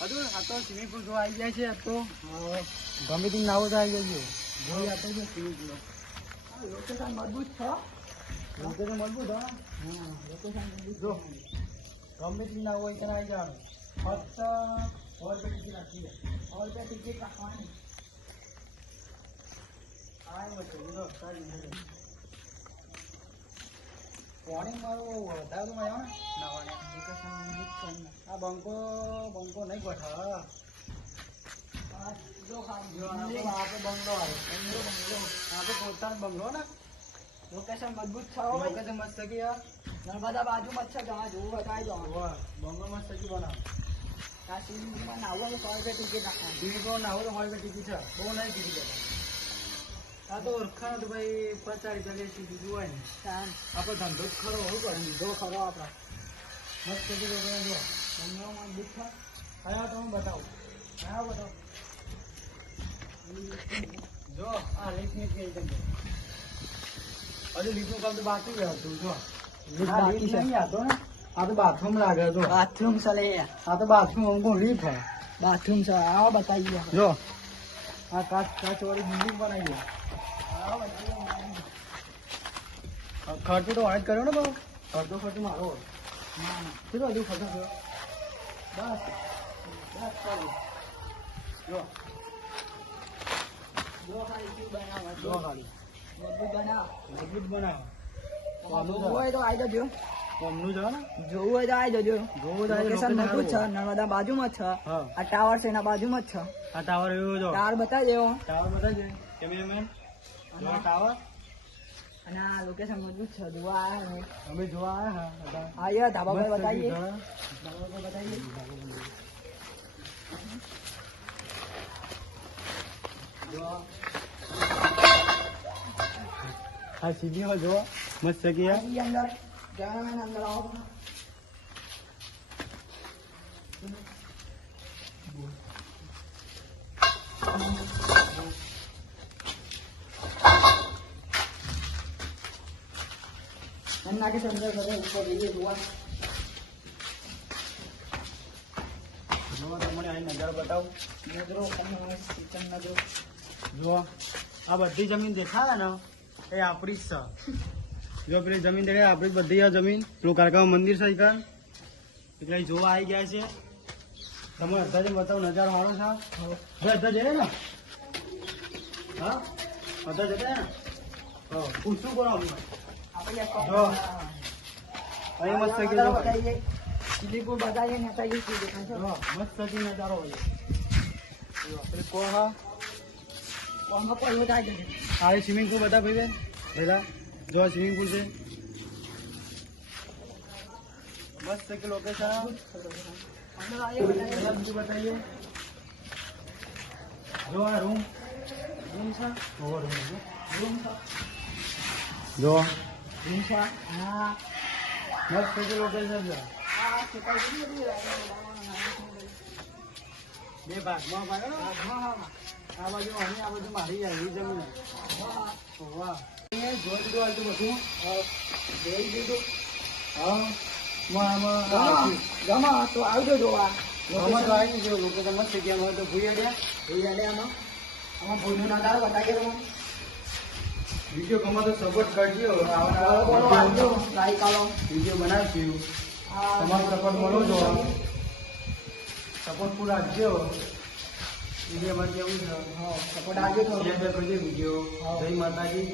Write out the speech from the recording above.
હજુ આ તો સ્વિમિંગ પુલ જો આવી જાય છે આ તો ગમે તે નાવો તો આવી જાય જોઈ આપે છે સ્વિમિંગ પુલ લોકેશન મજબૂત છે લોકેશન મજબૂત હા લોકેશન મજબૂત જો ગમે તે નાવો હોય ત્યાં આવી જવાનું ફક્ત 100 રૂપિયા ટિકિટ રાખી 100 રૂપિયા ટિકિટ રાખવાની પાણી મારું વધારે તો આવ્યો ને આ બંકો નહીં ગોઠા આપણે બંગલો આપણે પોતાનો બંગલો ને લોકેશન મજબૂત છે લોકેશન મસ્ત છે યાર નર્મદા બાજુમાં છે જવા જોવું બતાવી દો બંગલો મસ્ત છે બનાવો આ સ્વિમિંગમાં નાવો તો 100 રૂપિયા ટિકિટ રાખવાની સ્વિમિંગમાં નાવો તો 100 રૂપિયા ટિકિટ છે બહુ નહીં ટિકિટ આ તો ઓળખાણ તો ભાઈ 50 રૂપિયા સીધું જોવાય ને આપણો ધંધો જ ખરો હોવું પડે ધંધો ખરો આપણા મસ્ત જો બંગલોમાં દુઃખ આયા તો હું બતાવું આયા બતાવો જો આ લીફ ની કઈ તમે હજુ લીફનું કામ તો બાકી હતું જો બાકી નહીં હતો ને આ તો બાથરૂમ લાગે જો બાથરૂમ ચાલે આ તો બાથરૂમ અંગો લીફ હે બાથરૂમ છે આવો બતાવી જો આ કાચ વાળી બિલ્ડિંગ બનાવી ખર્ચો તો વાંચ કર્યો ને બહુ ખર્ચો મારો કેટલો હજુ ખર્ચો થયો બસ ચાલો જો ખાલી મજબૂત બનાવો જોવું હોય તો આવી જજો જોવું હોય તો આવી જજો લોકેશન મજબૂત છે નર્મદા બાજુમાં જ છે આ ટાવર છે એના બાજુમાં જ છે આ ટાવર એવો જો ટાવર બતાવી દેવો ટાવર બતાવી દે કેમેરામેન ટાવર અને આ લોકેશન મજબૂત છે જોવા આવ્યા અમે જોવા આવ્યા હા યાર ધાબા પર બતાવીએ હા સીધી માં જો મસ્ત છે અંદર જાણ અંદર આવો નાખે છે અંદર બધા ઉપર જઈએ જોવા તમને અહીં નજારો બતાવું નજરો કિચન નજરો જો આ બધી જમીન દેખાય ને એ આપણી જ છે જો પેલી જમીન દેખાય આપણી જ બધી આ જમીન પેલું કારકા મંદિર છે એટલે જોવા આવી ગયા છે તમે અડધા જેમ બતાવો નજારો સારો છે અડધા જઈએ ને હા અડધા જતા ને પૂછશું કરો અમને અહીં મસ્ત સિદ્ધીપુર બતાવીએ ને મસ્ત નજારો હોય આ સ્વિમિંગ પુલ બતા ભાઈ બેન જો સ્વિમિંગ પુલ છે મસ્ત કે લોકેશન બતાવીએ જો આ રૂમ છે રૂમ છે જો હા મસ્ત છે લોકેશન છે બે ભાગમાં આ બાજુ અહીં આ બાજુ મારી આવી જમીન વાહ જોઈ દીધું આજુ બધું જોઈ દીધું ગમા તો આવજો જોવા ગમા તો આવી ગયો લોકેશન મસ્ત જગ્યા હોય તો ભૂઈ આડ્યા આમાં ભૂઈનો નજારો બતાવી વિડીયો ગમા તો સપોર્ટ કરજો વિડીયો બનાવશું તમારો સપોર્ટ મળો છો સપોર્ટ પૂરા રાખજો વિડીયો માટે એવું છે સપોર્ટ આવજો તો વિડીયો જય માતાજી.